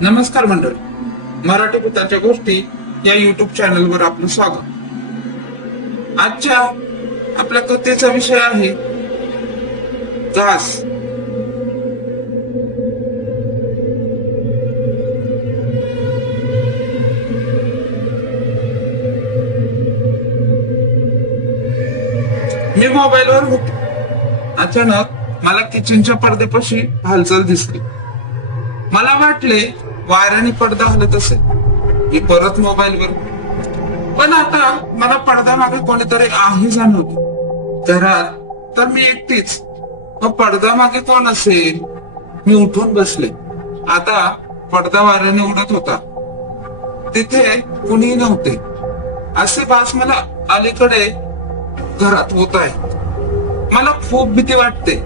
नमस्कार मंडळी, मराठी भूताच्या गोष्टी या युट्यूब चॅनलवर आपलं स्वागत। आजच्या आपल्या कथेचा विषय आहे घास। मी मोबाईलवर होतो, अचानक मला किचनच्या पडद्यापाशी हालचाल दिसली। मला वाटले वाऱ्याने पडदा हलत असेल। मी परत मोबाईलवर, पण आता मला पडदा मागे कोणीतरी आहे जाणवलं। घरात तर मी एकटीच, मग पडदा मागे कोण असेल? मी उठून बसले। आता पडदा वाऱ्याने उडत होता, तिथे कुणीही नव्हते असे भास मला अलीकडे घरात होत आहे। मला खूप भीती वाटते।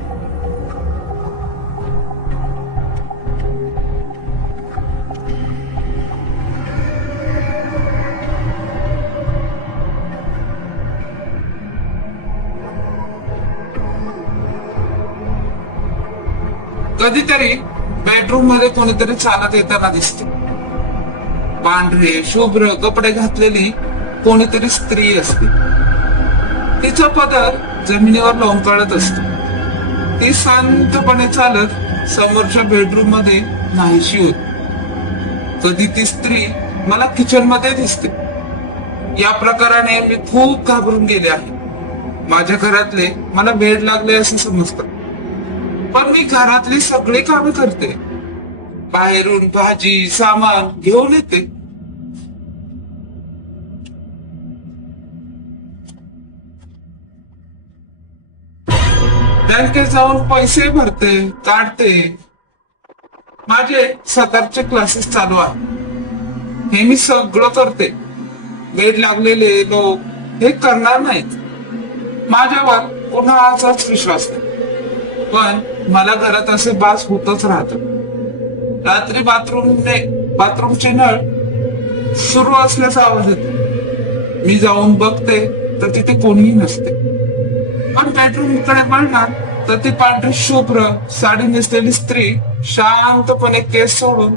कधीतरी बेडरूम मध्ये कोणीतरी चालत येताना दिसते। पांढरे शुभ्र कपडे घातलेली कोणीतरी स्त्री असते। तिचा पदर जमिनीवर लोंबकळत असतो। ती शांतपणे चालत समोरच्या बेडरूम मध्ये नाहीशी होती। कधी ती स्त्री मला किचन मध्ये दिसते। या प्रकाराने मी खूप घाबरून गेले आहे। माझ्या घरातले मला वेड लागले असे समजतात, पण मी घरातली सगळी कामे करते। बाहेरून भाजी सामान घेऊन येते। बँकेत जाऊन पैसे भरते, काढते। माझे स्वतःचे क्लासेस चालू आहे। हे मी सगळं करते। वेड लागलेले लोक हे करणार नाहीत। माझ्यावर कुणाचाच विश्वास नाही, पण मला घरात असे बास होतच राहत। रात्री बाथरूमचे नळ सुरू असल्याचा आवाज येतो। मी जाऊन बघते तर तिथे कोणीही नसते। पण बेडरूम कडे वळणार तर ती पांढरी शुभ्र साडी नेसलेली स्त्री शांतपणे केस सोडून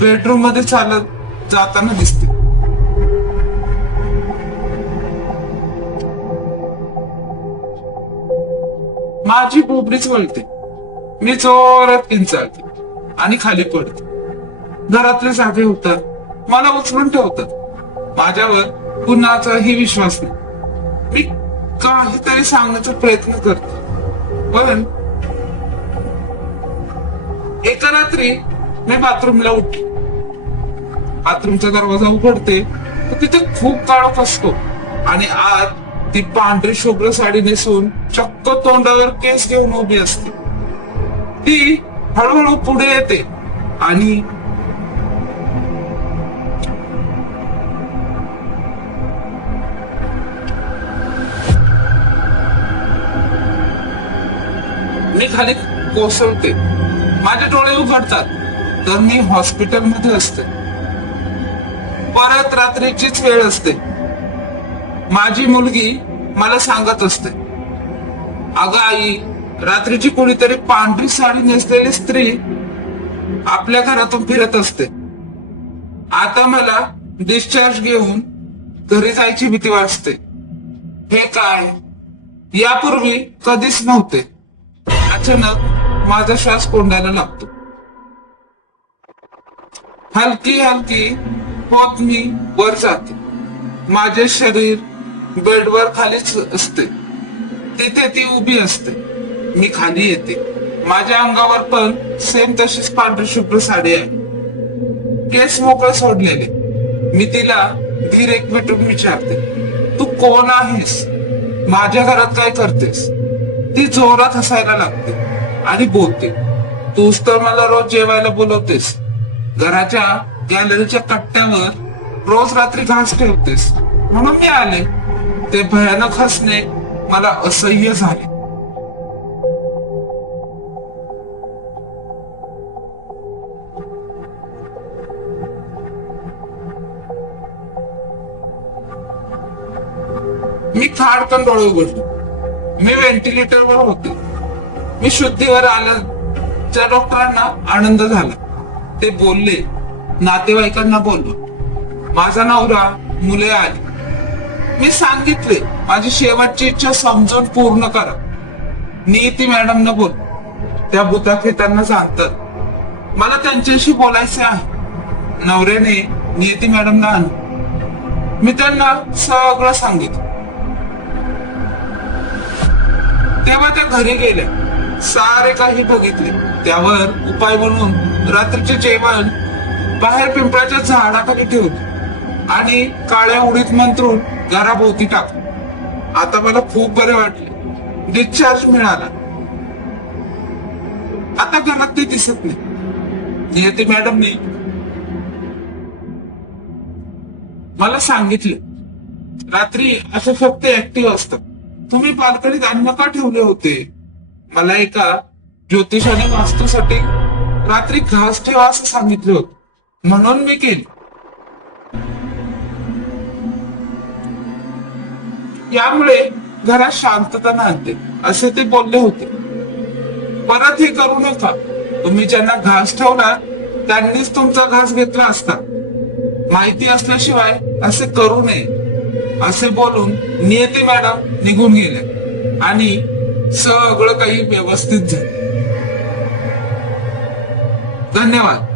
बेडरूम मध्ये चालत जाताना दिसते। माझी बोबडीच वळते। मी जोरात किंचाळते आणि खाली पडते। घरातले जागे होतात, मला उचलून ठेवतात। माझ्यावर कुणाचाही विश्वास नाही। मी काहीतरी सांगण्याचा प्रयत्न करते, पण एका रात्री मी बाथरूमला उठले। बाथरूमचा दरवाजा उघडते तर तिथे खूप काळोख असतो आणि आत ती पांढरी शुभ्र साडी नेसून चक्क तोंडावर केस घेऊन उभी असते। ती हळूहळू पुढे येते आणि मी खाली कोसळते। माझे डोळे उघडतात तर मी हॉस्पिटल मध्ये असते। परत रात्रीचीच वेळ असते। माझी मुलगी मला सांगत असते, अगं आई, रात्रीची कोणीतरी पांढरी साडी नेसलेली स्त्री आपल्या घरातून फिरत असते। आता मला डिस्चार्ज घेऊन घरी जायची भीती वाटते। हे काय? यापूर्वी कधीच नव्हते। अचानक माझा श्वास कोंडायला लागतो। हलकी हलकी होत मी वर जाते। माझे शरीर बेडवर खालीच असते। तिथे ती उभी असते। मी खाली येते। माझ्या अंगावर पण सेम तशीच पांढरी शुभ्र साडी आहे, केस मोकळे सोडलेले। मी तिला धीर एक मिटून विचारते, तू कोण आहेस? माझ्या घरात काय करतेस? ती जोरात हसायला लागते आणि बोलते, तूच तर मला रोज जेवायला बोलवतेस। घराच्या गॅलरीच्या कट्ट्यावर रोज रात्री घास ठेवतेस, म्हणून मी आले। ते भयानक हसणे मला असह्य झाले। मी खाडकन डोळे उघडले। मी व्हेंटिलेटरवर होते। मी शुद्धीवर आल्याच्या डॉक्टरांना आनंद झाला। ते बोलले, नातेवाईकांना बोललो. माझा नवरा, मुले आली. मी सांगितले माझी शेवटची इच्छा समजून पूर्ण करा. नियती मॅडम न बोल, त्या भूताखे त्यांना सांगतात मला त्यांच्याशी बोलायचे आहे. नवऱ्याने नियती मॅडमला आणलं. मी त्यांना सगळं सांगितलं. तेव्हा त्या घरी गेल्या, सारे काही बघितले. त्यावर उपाय म्हणून रात्रीचे जेवण बाहेर पिंपळाच्या झाडाखाली ठेवले आणि काळ्या उडीत मंत्रून घराभोवती टाकले. आता मला खूप बरे वाटले. डिस्चार्ज मिळाला. आता घरात ते दिसत नाही. नियती मॅडमने मला सांगितले रात्री अशा फक्त ऍक्टिव्ह असतात. तुम्ही बाल्कनीत अन्न का ठेवले होते? मला एका ज्योतिषाने वास्तूसाठी रात्री घास ठेवा असं सांगितले होते, म्हणून मी केले. यामुळे घरात शांतता नांदते असे ते बोलले होते. परत हे करू नका. तुम्ही ज्यांना घास ठेवला त्यांनीच तुमचा घास घेतला असता. माहिती असल्याशिवाय असे करू नये असे बोलून नियती मॅडम निघून गेले आणि सगळं काही व्यवस्थित झालं. धन्यवाद.